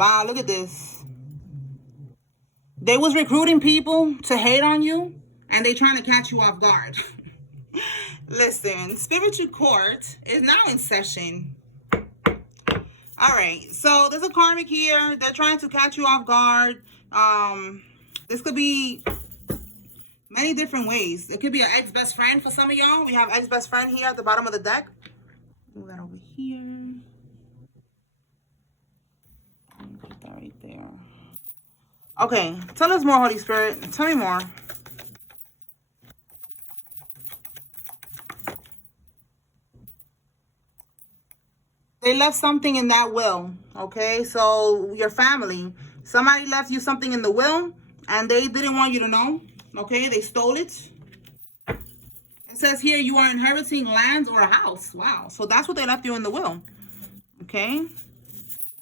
Wow, look at this. They was recruiting people to hate on you, and they trying to catch you off guard. Listen, spiritual court is now in session. All right, so there's a karmic here. They're trying to catch you off guard. This could be many different ways. It could be an ex-best friend for some of y'all. We have ex-best friend here at the bottom of the deck. Move that over here. Put that right there. Okay, tell us more, Holy Spirit. Tell me more. They left something in that will, okay? So your family, somebody left you something in the will and they didn't want you to know, okay? They stole it. It says here you are inheriting lands or a house. Wow. So that's what they left you in the will, okay?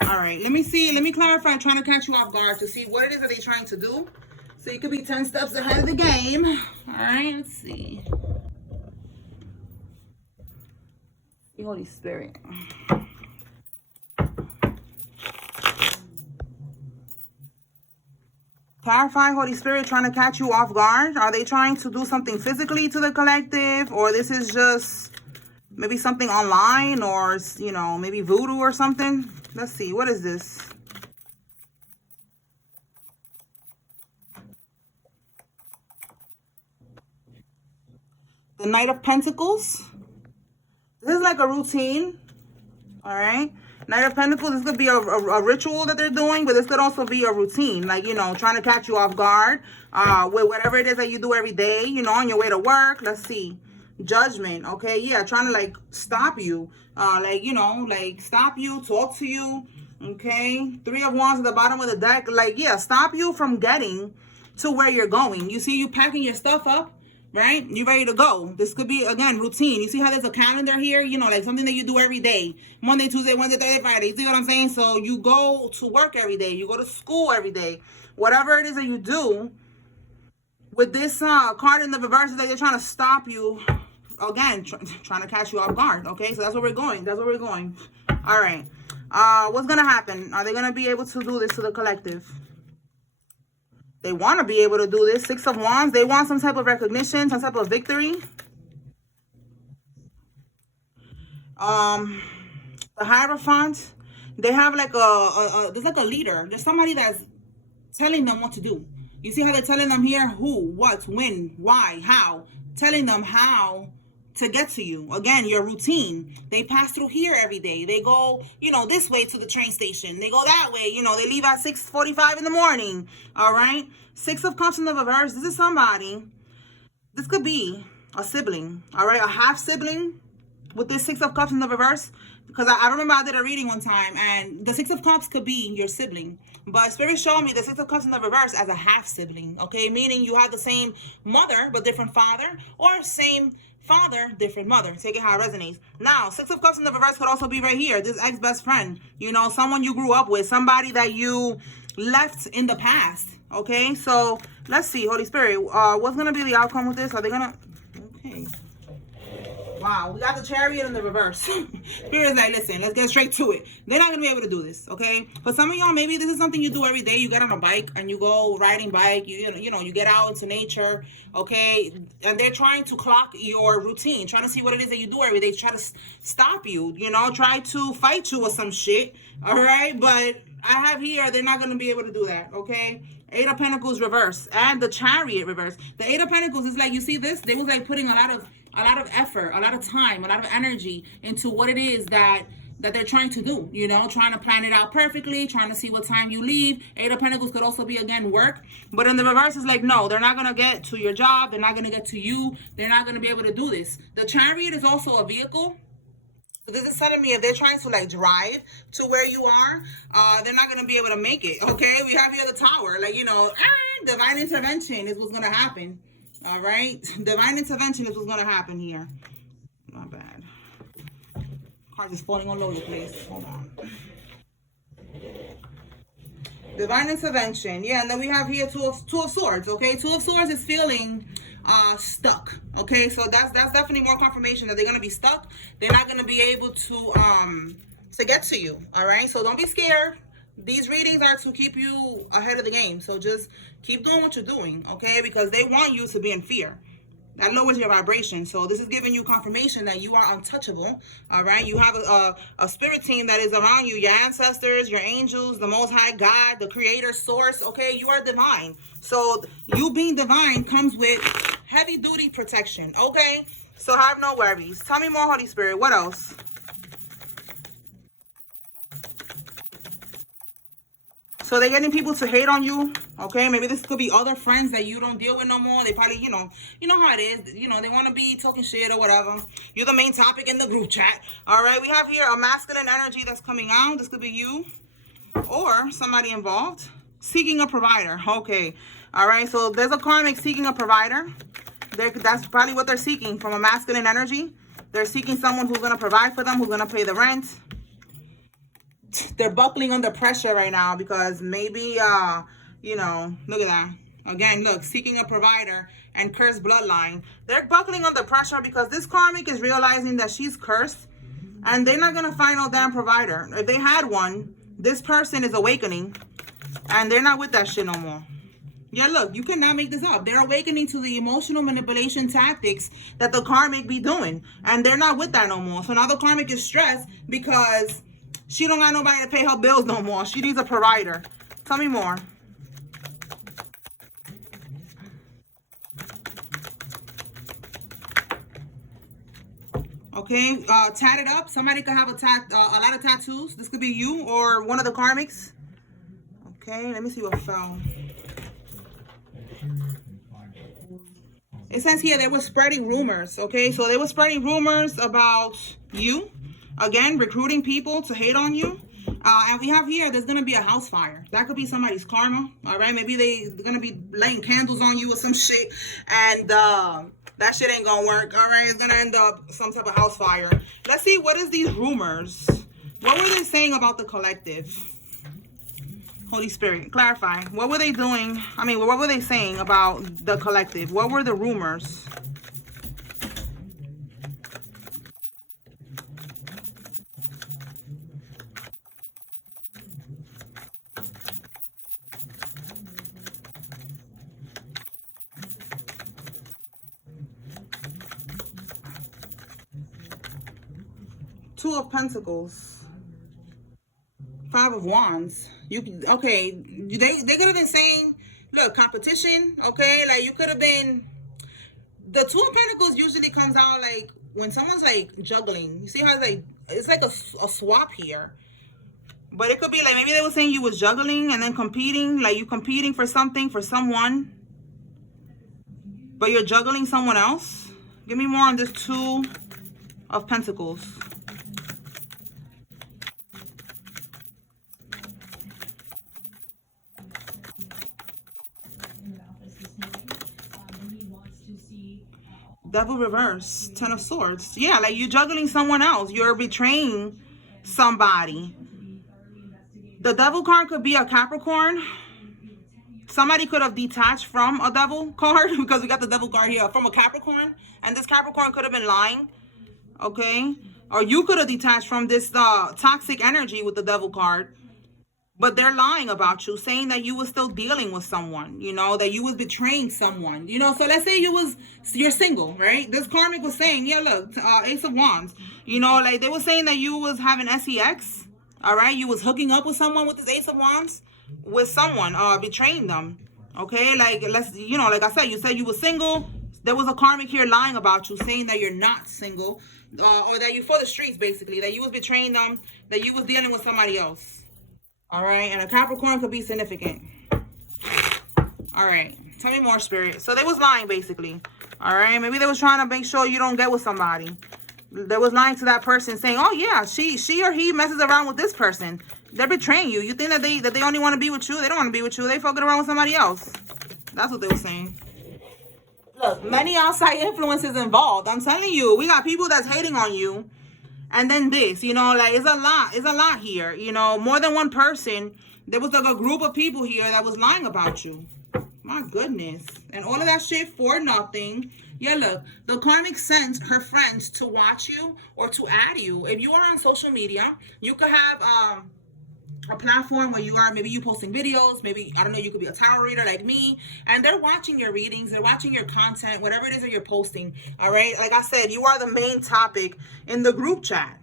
All right, let me see. Let me clarify. I'm trying to catch you off guard to see what it is that they're trying to do. So you could be 10 steps ahead of the game. All right, let's see. The Holy Spirit. Clarify, Holy Spirit, trying to catch you off guard. Are they trying to do something physically to the collective? Or this is just maybe something online or, you know, maybe voodoo or something? Let's see. What is this? The Knight of Pentacles. This is like a routine. All right. Knight of Pentacles, this could be a ritual that they're doing, but this could also be a routine, like, you know, trying to catch you off guard with whatever it is that you do every day, you know, on your way to work. Let's see. Judgment, okay? Yeah, trying to, like, stop you, like, you know, like, stop you, talk to you, okay? 3 of Wands at the bottom of the deck, like, yeah, stop you from getting to where you're going. You see you packing your stuff up, right? You ready to go. This could be, again, routine. You see how there's a calendar here? You know, like something that you do every day. Monday, Tuesday, Wednesday, Thursday, Friday. You see what I'm saying? So you go to work every day. You go to school every day. Whatever it is that you do, with this card in the reverse, is that they're trying to stop you. Again, trying to catch you off guard. Okay, so that's where we're going. That's where we're going. All right. What's going to happen? Are they going to be able to do this to the collective? They want to be able to do this. 6 of Wands. They want some type of recognition, some type of victory. The Hierophant. They have like there's like a leader. There's somebody that's telling them what to do. You see how they're telling them here who, what, when, why, how. Telling them how to get to you. Again, your routine. They pass through here every day. They go, you know, this way to the train station. They go that way. You know, they leave at 6:45 in the morning. All right. 6 of Cups in the reverse. This is somebody. This could be a sibling. All right. A half sibling with this 6 of Cups in the reverse. Because I remember I did a reading one time and the 6 of Cups could be your sibling. But Spirit showed me the 6 of Cups in the reverse as a half sibling. Okay. Meaning you have the same mother but different father, or same father, different mother. Take it how it resonates. Now, 6 of Cups in the reverse could also be right here. This ex-best friend, you know, someone you grew up with, somebody that you left in the past. Okay, so let's see, Holy Spirit, what's going to be the outcome with this? Are they going to... Okay. Wow, we got the Chariot in the reverse. Spirit's like, listen, let's get straight to it. They're not going to be able to do this, okay? For some of y'all, maybe this is something you do every day. You get on a bike and you go riding bike. You know, you get out into nature, okay? And they're trying to clock your routine, trying to see what it is that you do every day, try to stop you, you know, try to fight you or some shit, all right? But I have here, they're not going to be able to do that, okay? 8 of Pentacles reverse and the Chariot reverse. The 8 of Pentacles is like, you see this? They was like putting a lot of effort, a lot of time, a lot of energy into what it is that they're trying to do, you know, trying to plan it out perfectly, trying to see what time you leave. 8 of Pentacles could also be, again, work. But in the reverse, it's like, no, they're not going to get to your job. They're not going to get to you. They're not going to be able to do this. The Chariot is also a vehicle. So this is telling me if they're trying to like drive to where you are, they're not going to be able to make it. Okay, we have here the Tower, like, you know, divine intervention is what's going to happen. All right, divine intervention is what's going to happen here. Not bad. Cards is falling all over the place. Hold on. Divine intervention. Yeah, and then we have here two of Swords. Okay, 2 of Swords is feeling stuck. Okay, so that's definitely more confirmation that they're gonna be stuck. They're not gonna be able to get to you. All right, so don't be scared. These readings are to keep you ahead of the game. So just keep doing what you're doing, okay? Because they want you to be in fear. That lowers your vibration. So this is giving you confirmation that you are untouchable. All right. You have a spirit team that is around you, your ancestors, your angels, the Most High God, the Creator, Source. Okay. You are divine. So you being divine comes with heavy duty protection. Okay. So have no worries. Tell me more, Holy Spirit. What else? So they're getting people to hate on you. Okay, maybe this could be other friends that you don't deal with no more. They probably, you know how it is. They want to be talking shit or whatever. You're the main topic in the group chat. All right, we have here a masculine energy that's coming out. This could be you or somebody involved seeking a provider. Okay, all right. So there's a karmic seeking a provider. That's probably what they're seeking from a masculine energy. They're seeking someone who's gonna provide for them, who's gonna pay the rent. They're buckling under pressure right now because maybe look at that again. Look, seeking a provider and cursed bloodline. They're buckling under pressure because this karmic is realizing that she's cursed and they're not gonna find no damn provider. If they had one, this person is awakening and they're not with that shit no more. Yeah, look, you cannot make this up. They're awakening to the emotional manipulation tactics that the karmic be doing, and they're not with that no more. So now the karmic is stressed because she don't got nobody to pay her bills no more. She needs a provider. Tell me more. Okay, tatted up. Somebody could have a lot of tattoos. This could be you or one of the karmics. Okay, let me see what fell. It says here they were spreading rumors. Okay, so they were spreading rumors about you. Again, recruiting people to hate on you. And we have here, there's going to be a house fire. That could be somebody's karma. All right, maybe they're going to be lighting candles on you or some shit. And that shit ain't going to work. All right, it's going to end up some type of house fire. Let's see, what is these rumors? What were they saying about the collective? Holy Spirit, clarify. What were they doing? I mean, what were they saying about the collective? What were the rumors? Two of Pentacles. Five of Wands. They could have been saying, look, competition, okay? Like, you could have been, the Two of Pentacles usually comes out like when someone's like juggling. You see how it's like a swap here. But it could be like, maybe they were saying you was juggling and then competing, like you competing for something, for someone, but you're juggling someone else. Give me more on this Two of Pentacles. Devil reverse, Ten of Swords. Yeah, like you're juggling someone else. You're betraying somebody. The Devil card could be a Capricorn. Somebody could have detached from a Devil card because we got the Devil card here from a Capricorn. And this Capricorn could have been lying. Okay? Or you could have detached from this toxic energy with the Devil card. But they're lying about you, saying that you were still dealing with someone, that you was betraying someone, So let's say you're single, right? This karmic was saying, yeah, look, Ace of Wands, like they were saying that you was having sex, all right? You was hooking up with someone with this Ace of Wands, with someone, betraying them, okay? Like, like I said, you said you were single. There was a karmic here lying about you, saying that you're not single, or that you're for the streets, basically, that you was betraying them, that you was dealing with somebody else. All right, and a Capricorn could be significant. All right, tell me more, Spirit. So they was lying, basically. All right, maybe they was trying to make sure you don't get with somebody. They was lying to that person, saying, "Oh yeah, she or he messes around with this person." They're betraying you. You think that they only want to be with you? They don't want to be with you. They fucking around with somebody else. That's what they were saying. Look, many outside influences involved. I'm telling you, we got people that's hating on you. And then this, like it's a lot here, more than one person. There was like a group of people here that was lying about you. My goodness. And all of that shit for nothing. Yeah, look, the karmic sends her friends to watch you or to add you. If you are on social media, you could have a platform where you are, maybe you posting videos, maybe, I don't know, you could be a tarot reader like me, and they're watching your readings, they're watching your content, whatever it is that you're posting. All right, like I said, you are the main topic in the group chat.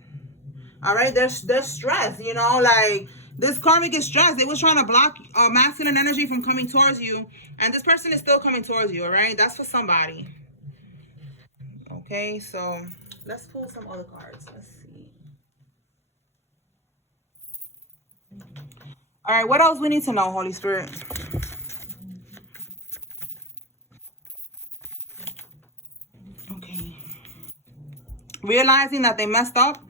All right, there's stress, you know, like this karmic is stressed. They was trying to block masculine energy from coming towards you, and this person is still coming towards you. All right, that's for somebody. Okay, so let's pull some other cards. Let's see. All right, what else we need to know, Holy Spirit? Okay. Realizing that they messed up.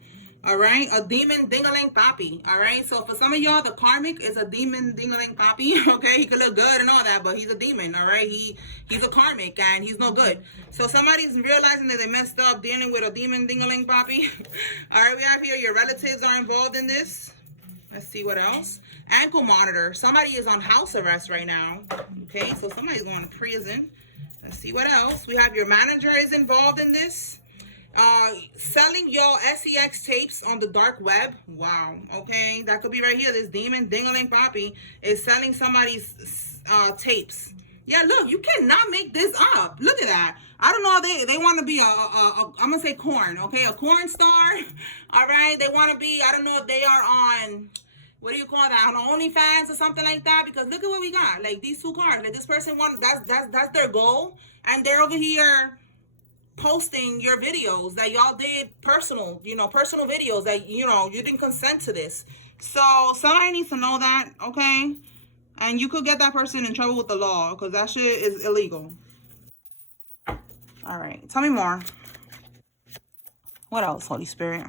All right, a demon dingaling papi. All right, so for some of y'all, the karmic is a demon dingaling papi. Okay, he could look good and all that, but he's a demon. All right, he's a karmic and he's no good. So somebody's realizing that they messed up dealing with a demon dingaling papi. All right, we have here your relatives are involved in this. Let's see what else. Ankle monitor. Somebody is on house arrest right now. Okay, so somebody's going to prison. Let's see what else. We have your manager is involved in this. Selling your sex tapes on the dark web. Wow. Okay, that could be right here. This demon dingaling papi is selling somebody's tapes. Yeah, look, you cannot make this up. Look at that. I don't know. They want to be I'm gonna say corn. Okay, a corn star. All right. They want to be. I don't know if they are on. What do you call that? On OnlyFans or something like that? Because look at what we got. Like these two cards. Like this person wants. That's their goal, and they're over here posting your videos that y'all did personal videos that you didn't consent to this. So somebody needs to know that, okay? And you could get that person in trouble with the law because that shit is illegal. All right, tell me more. What else, Holy Spirit?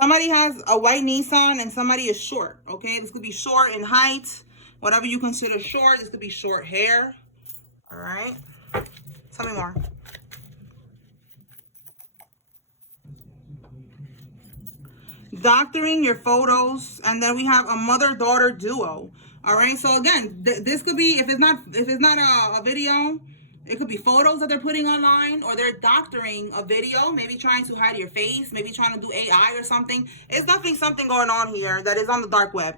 Somebody has a white Nissan and somebody is short, okay? This could be short in height. Whatever you consider short, this could be short hair. All right. Tell me more. Doctoring your photos, and then we have a mother-daughter duo. All right. So again, this could be if it's not a video, it could be photos that they're putting online, or they're doctoring a video, maybe trying to hide your face, maybe trying to do AI or something. It's definitely something going on here that is on the dark web.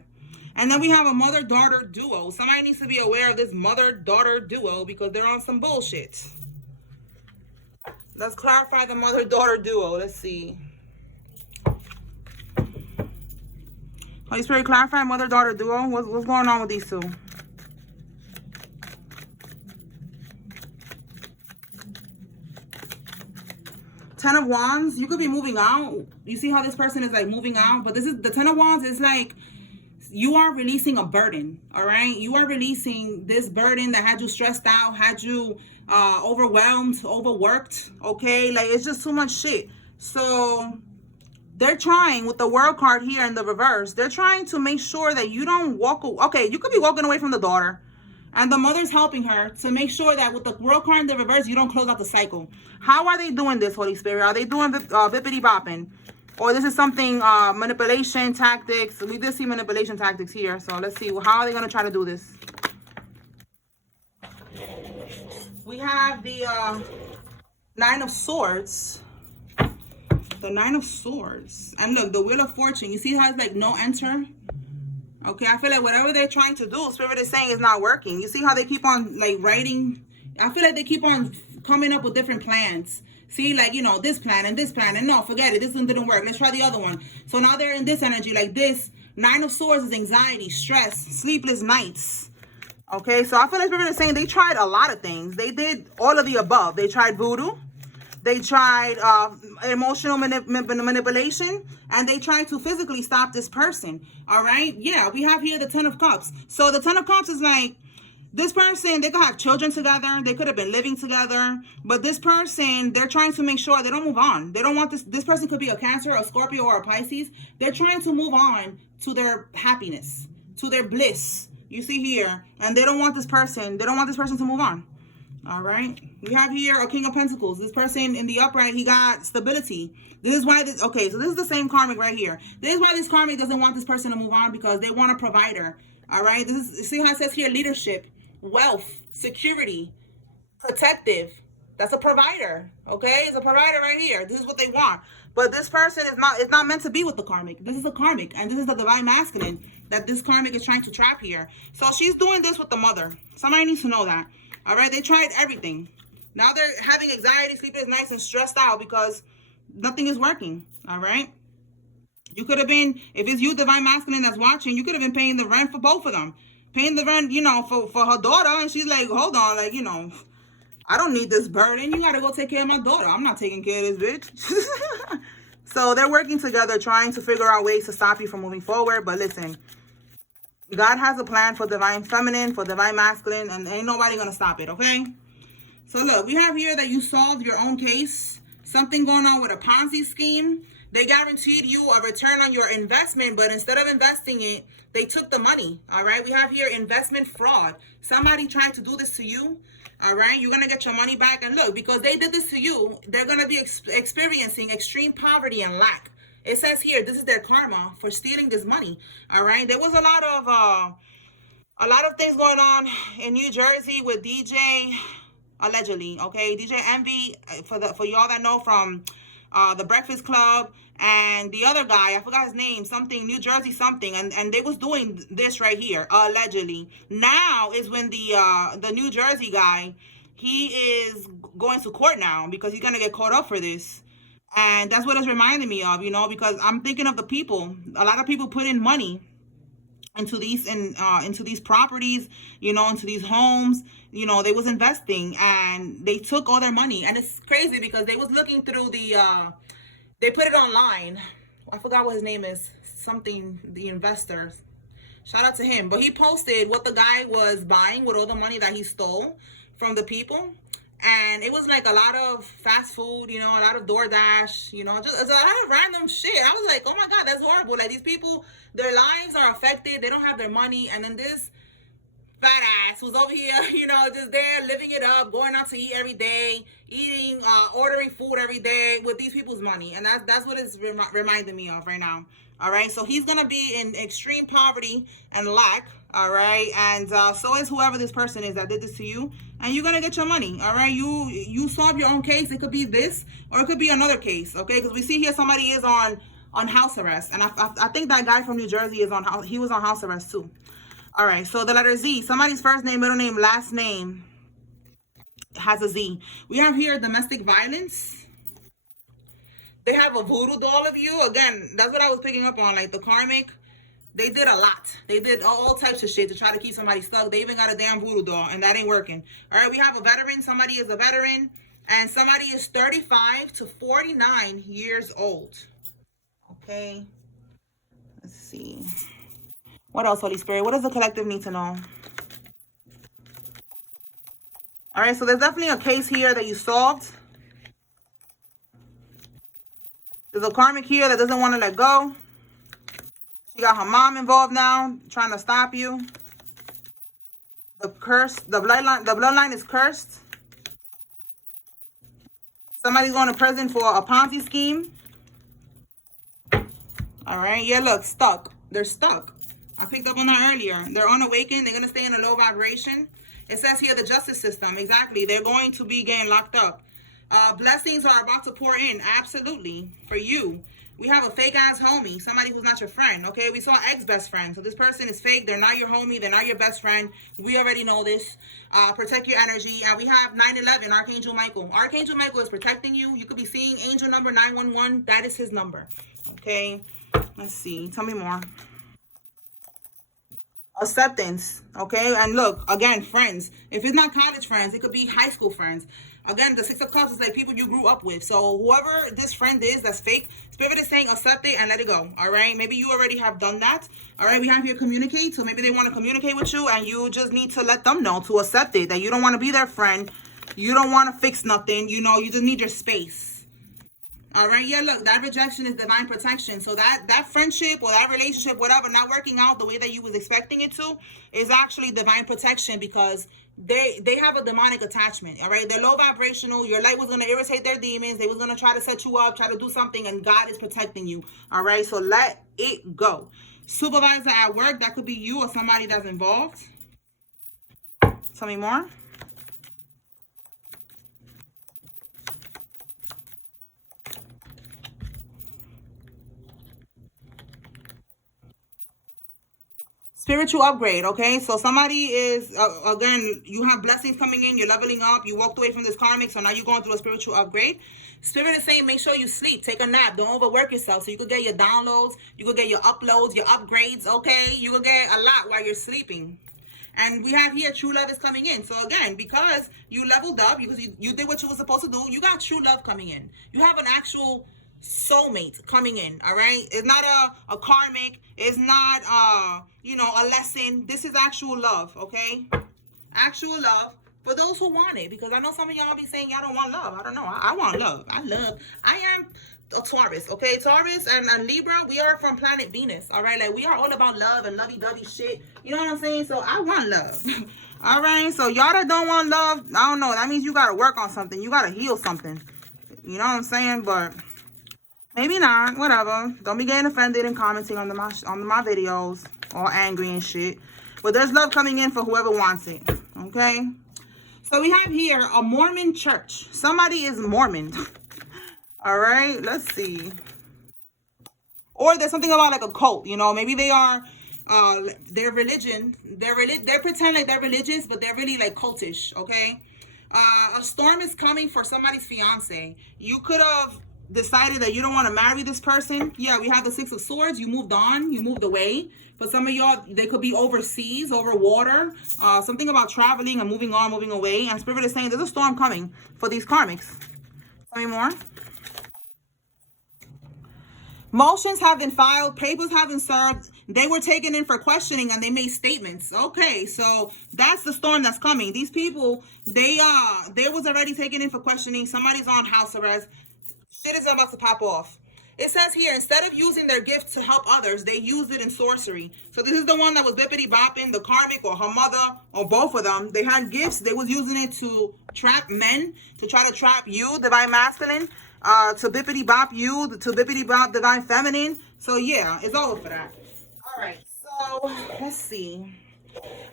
And then we have a mother-daughter duo. Somebody needs to be aware of this mother-daughter duo because they're on some bullshit. Let's clarify the mother-daughter duo. Let's see. Holy Spirit, clarify mother-daughter duo. What's going on with these two? Ten of Wands. You could be moving out. You see how this person is like moving out? But this is the Ten of Wands is like you are releasing a burden, all right? You are releasing this burden that had you stressed out, had you overwhelmed, overworked, okay? Like, it's just too much shit. So they're trying, with the World card here in the reverse, they're trying to make sure that you don't walk away. Okay, you could be walking away from the daughter, and the mother's helping her to make sure that with the World card in the reverse, you don't close out the cycle. How are they doing this, Holy Spirit? Are they doing bippity bopping? Or this is something, manipulation tactics. We did see manipulation tactics here. So let's see. How are they going to try to do this? We have the Nine of Swords. The Nine of Swords. And look, the Wheel of Fortune. You see how it's like no enter? Okay, I feel like whatever they're trying to do, Spirit is saying is not working. You see how they keep on like writing? I feel like they keep on coming up with different plans. See, like, this plan and this plan. And no, forget it. This one didn't work. Let's try the other one. So now they're in this energy. Like this. Nine of Swords is anxiety, stress, sleepless nights. Okay, so I feel like Spirit is saying they tried a lot of things. They did all of the above. They tried voodoo. They tried emotional manipulation. And they tried to physically stop this person. All right? Yeah, we have here the Ten of Cups. So the Ten of Cups is like, this person, they could have children together. They could have been living together. But this person, they're trying to make sure they don't move on. They don't want this. This person could be a Cancer, a Scorpio, or a Pisces. They're trying to move on to their happiness, to their bliss. You see here. And they don't want this person. They don't want this person to move on. All right. We have here a King of Pentacles. This person in the upright, he got stability. This is why this, okay, so this is the same karmic right here. This is why this karmic doesn't want this person to move on, because they want a provider. All right. This is, see how it says here, leadership, wealth, security, protective. That's a provider, okay? It's a provider right here. This is what they want. But this person is not meant to be with the karmic. This is a karmic, and this is the divine masculine that this karmic is trying to trap here. So she's doing this with the mother. Somebody needs to know that. All right? They tried everything. Now they're having anxiety, sleepless nights, and stressed out because nothing is working. All right? You could have been, if it's you, divine masculine, that's watching, you could have been paying the rent for both of them. Paying the rent, you know, for her daughter, and she's like, hold on, like, you know, I don't need this burden. You gotta go take care of my daughter. I'm not taking care of this bitch. So they're working together, trying to figure out ways to stop you from moving forward. But listen, God has a plan for divine feminine, for divine masculine, and ain't nobody gonna stop it, okay? So look, we have here that you solved your own case. Something going on with a Ponzi scheme. They guaranteed you a return on your investment, but instead of investing it, they took the money, all right? We have here investment fraud. Somebody tried to do this to you, all right? You're going to get your money back. And look, because they did this to you, they're going to be experiencing extreme poverty and lack. It says here, this is their karma for stealing this money, all right? There was a lot of things going on in New Jersey with DJ, allegedly, okay? DJ Envy, for y'all that know from the Breakfast Club, and the other guy, I forgot his name, something New Jersey something, and they was doing this right here, allegedly. Now is when the New Jersey guy, he is going to court now because he's gonna get caught up for this. And that's what it's reminding me of, you know, because I'm thinking of the people. A lot of people put in money into these properties, you know, into these homes. You know, they was investing and they took all their money. And it's crazy because they was looking through they put it online. I forgot what his name is, something, the investor, shout out to him, but he posted what the guy was buying with all the money that he stole from the people. And it was like a lot of fast food, you know, a lot of DoorDash, you know, just a lot of random shit. I was like, oh my God, that's horrible. Like, these people, their lives are affected. They don't have their money. And then this fat ass was over here, you know, just there living it up, going out to eat every day, eating, ordering food every day with these people's money. And that's what it's reminding me of right now. All right. So he's going to be in extreme poverty and lack. All right. And so is whoever this person is that did this to you. And you're going to get your money. All right. You solve your own case. It could be this or it could be another case. Okay. Because we see here somebody is on house arrest. And I think that guy from New Jersey he was on house arrest too. All right, so the letter Z, somebody's first name, middle name, last name has a Z. We have here domestic violence. They have a voodoo doll of you. Again, that's what I was picking up on, like the karmic. They did a lot. They did all types of shit to try to keep somebody stuck. They even got a damn voodoo doll, and that ain't working. All right, we have a veteran. Somebody is a veteran, and somebody is 35 to 49 years old. Okay, let's see. What else, Holy Spirit? What does the collective need to know? All right, so there's definitely a case here that you solved. There's a karmic here that doesn't want to let go. She got her mom involved now, trying to stop you. The bloodline is cursed. Somebody's going to prison for a Ponzi scheme. All right, yeah, look, stuck. They're stuck. I picked up on that earlier. They're unawakened. They're going to stay in a low vibration. It says here the justice system. Exactly. They're going to be getting locked up. Blessings are about to pour in. Absolutely. For you. We have a fake ass homie. Somebody who's not your friend. Okay. We saw ex-best friend. So this person is fake. They're not your homie. They're not your best friend. We already know this. Protect your energy. And we have 911, Archangel Michael. Archangel Michael is protecting you. You could be seeing angel number 911. That is his number. Okay. Let's see. Tell me more. Acceptance, okay? And look, again, friends. If it's not college friends, it could be high school friends. Again, the Six of Cups is like people you grew up with. So whoever this friend is that's fake, Spirit is saying accept it and let it go, all right? Maybe you already have done that, all right? We have here communicate. So maybe they want to communicate with you and you just need to let them know to accept it, that you don't want to be their friend. You don't want to fix nothing. You know, you just need your space. All right, yeah, look, that rejection is divine protection. So that friendship or that relationship, whatever, not working out the way that you was expecting it to, is actually divine protection because they have a demonic attachment, all right? They're low vibrational. Your light was going to irritate their demons. They was going to try to set you up, try to do something, and God is protecting you, all right? So let it go. Supervisor at work, that could be you or somebody that's involved. Tell me more. Spiritual upgrade, okay? So somebody is, again, you have blessings coming in, you're leveling up, you walked away from this karmic, so now you're going through a spiritual upgrade. Spirit is saying, make sure you sleep, take a nap, don't overwork yourself, so you could get your downloads, you could get your uploads, your upgrades, okay? You could get a lot while you're sleeping. And we have here, true love is coming in. So again, because you leveled up, because you did what you were supposed to do, you got true love coming in. You have an actual soulmate coming in, all right? It's not a karmic. It's not, you know, a lesson. This is actual love, okay? Actual love for those who want it. Because I know some of y'all be saying y'all don't want love. I don't know. I want love. I am a Taurus, okay? Taurus and Libra, we are from planet Venus, all right? Like, we are all about love and lovey-dovey shit. You know what I'm saying? So I want love. All right? So y'all that don't want love, I don't know. That means you got to work on something. You got to heal something. You know what I'm saying? But maybe not. Whatever. Don't be getting offended and commenting on my videos, all angry and shit. But there's love coming in for whoever wants it, okay? So we have here a Mormon church. Somebody is Mormon. All right, let's see. Or there's something about like a cult, you know, maybe they are, their religion, they pretend like they're religious, but they're really like cultish, okay? A storm is coming for somebody's fiance. You could have decided that you don't want to marry this person. Yeah, we have the Six of Swords. You moved on, you moved away. For some of y'all, they could be overseas, over water, something about traveling and moving on, moving away. And Spirit is saying there's a storm coming for these karmics. Tell me more. Motions have been filed, papers have been served, they were taken in for questioning and they made statements. Okay, so that's the storm that's coming. These people, they was already taken in for questioning. Somebody's on house arrest. Shit is about to pop off. It says here, instead of using their gift to help others, they used it in sorcery. So this is the one that was bippity-bopping, the karmic or her mother, or both of them. They had gifts. They was using it to trap men, to try to trap you, divine masculine, to bippity-bop you, to bippity-bop divine feminine. So yeah, it's over for that. All right, so let's see.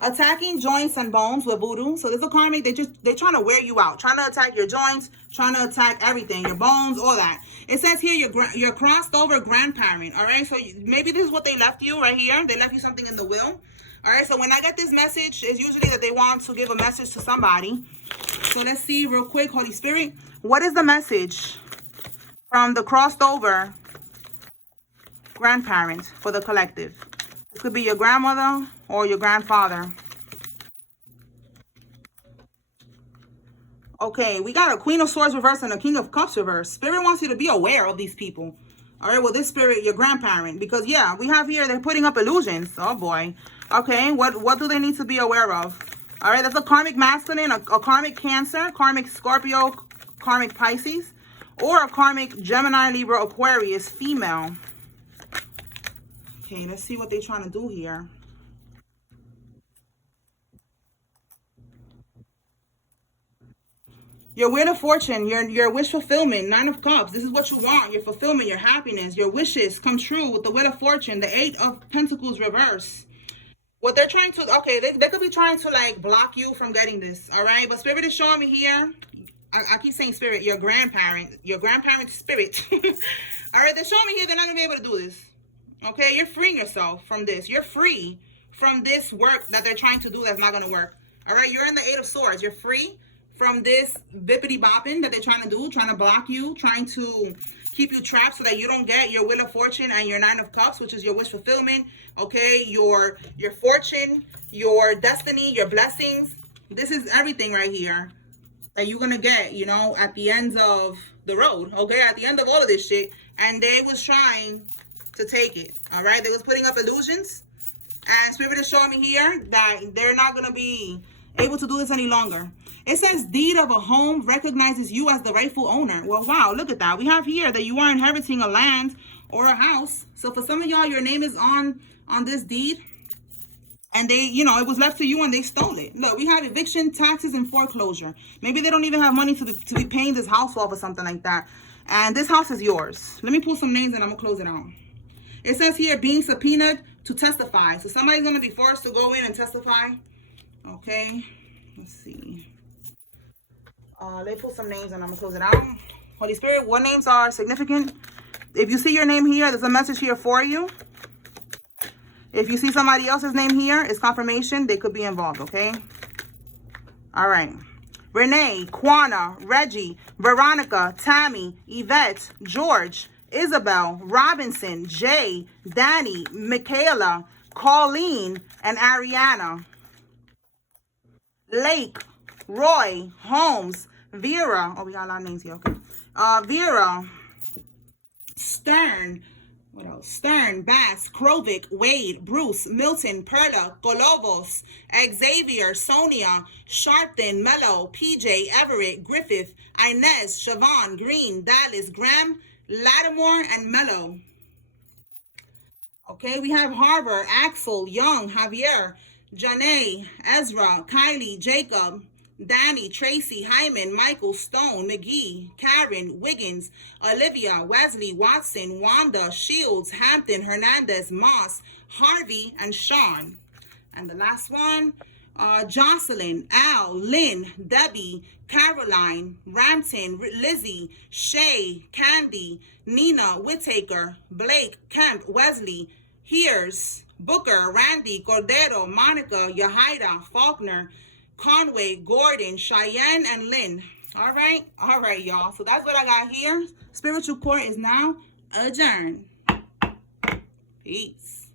Attacking joints and bones with voodoo. So there's a karmic, they're trying to wear you out, trying to attack your joints, trying to attack everything, your bones, all that. It says here your crossed over grandparent. All right, so maybe this is what they left you right here. They left you something in the will. All right, so when I get this message, it's usually that they want to give a message to somebody. So let's see real quick, Holy Spirit, what is the message from the crossed over grandparent for the collective? It could be your grandmother or your grandfather. Okay, we got a Queen of Swords reverse and a King of Cups reverse. Spirit wants you to be aware of these people. All right, well, this spirit, your grandparent. Because, yeah, we have here, they're putting up illusions. Oh, boy. Okay, what do they need to be aware of? All right, that's a karmic masculine, a karmic Cancer, karmic Scorpio, karmic Pisces, or a karmic Gemini, Libra, Aquarius, female. Okay, let's see what they're trying to do here. Your Wheel of Fortune, your wish fulfillment, Nine of Cups. This is what you want, your fulfillment, your happiness, your wishes come true with the Wheel of Fortune, the Eight of Pentacles reverse. What they're trying to, okay, they could be trying to like block you from getting this, all right? But Spirit is showing me here, I keep saying Spirit, your grandparent spirit. All right, they're showing me here they're not going to be able to do this. Okay, you're freeing yourself from this. You're free from this work that they're trying to do that's not going to work. All right, you're in the Eight of Swords. You're free from this bippity bopping that they're trying to do, trying to block you, trying to keep you trapped so that you don't get your Wheel of Fortune and your Nine of Cups, which is your wish fulfillment. Okay, your fortune, your destiny, your blessings. This is everything right here that you're going to get, you know, at the end of the road. Okay, at the end of all of this shit. And they was trying to take it. All right, they was putting up illusions, and Spirit is showing me here that they're not going to be able to do this any longer. It says deed of a home recognizes you as the rightful owner. Well, wow, look at that. We have here that you are inheriting a land or a house. So for some of y'all, your name is on this deed, and they, you know, it was left to you and they stole it. Look, we have eviction, taxes, and foreclosure. Maybe they don't even have money to be paying this house off or something like that. And this house is yours. Let me pull some names and I'm going to close it out. It says here, being subpoenaed to testify. So somebody's going to be forced to go in and testify. Okay. Let's see. Let me pull some names and I'm going to close it out. Holy Spirit, what names are significant? If you see your name here, there's a message here for you. If you see somebody else's name here, it's confirmation. They could be involved, okay? All right. Renee, Quana, Reggie, Veronica, Tammy, Yvette, George, Isabel, Robinson, Jay, Danny, Michaela, Colleen, and Ariana. Lake, Roy, Holmes, Vera. Oh, we got a lot of names here, okay. Vera, Stern, what else? Stern, Bass, Krovic, Wade, Bruce, Milton, Perla, Golovos, Xavier, Sonia, Sharpton, Mello, PJ, Everett, Griffith, Inez, Siobhan, Green, Dallas, Graham, Lattimore, and Mello. Okay, we have Harbor, Axel, Young, Javier, Janae, Ezra, Kylie, Jacob, Danny, Tracy, Hyman, Michael, Stone, McGee, Karen, Wiggins, Olivia, Wesley, Watson, Wanda, Shields, Hampton, Hernandez, Moss, Harvey, and Sean. And the last one, Jocelyn, Al, Lynn, Debbie, Caroline, Rampton, Lizzie, Shay, Candy, Nina, Whittaker, Blake, Kemp, Wesley, Hears, Booker, Randy, Cordero, Monica, Yahida, Faulkner, Conway, Gordon, Cheyenne, and Lynn. All right, y'all. So that's what I got here. Spiritual court is now adjourned. Peace.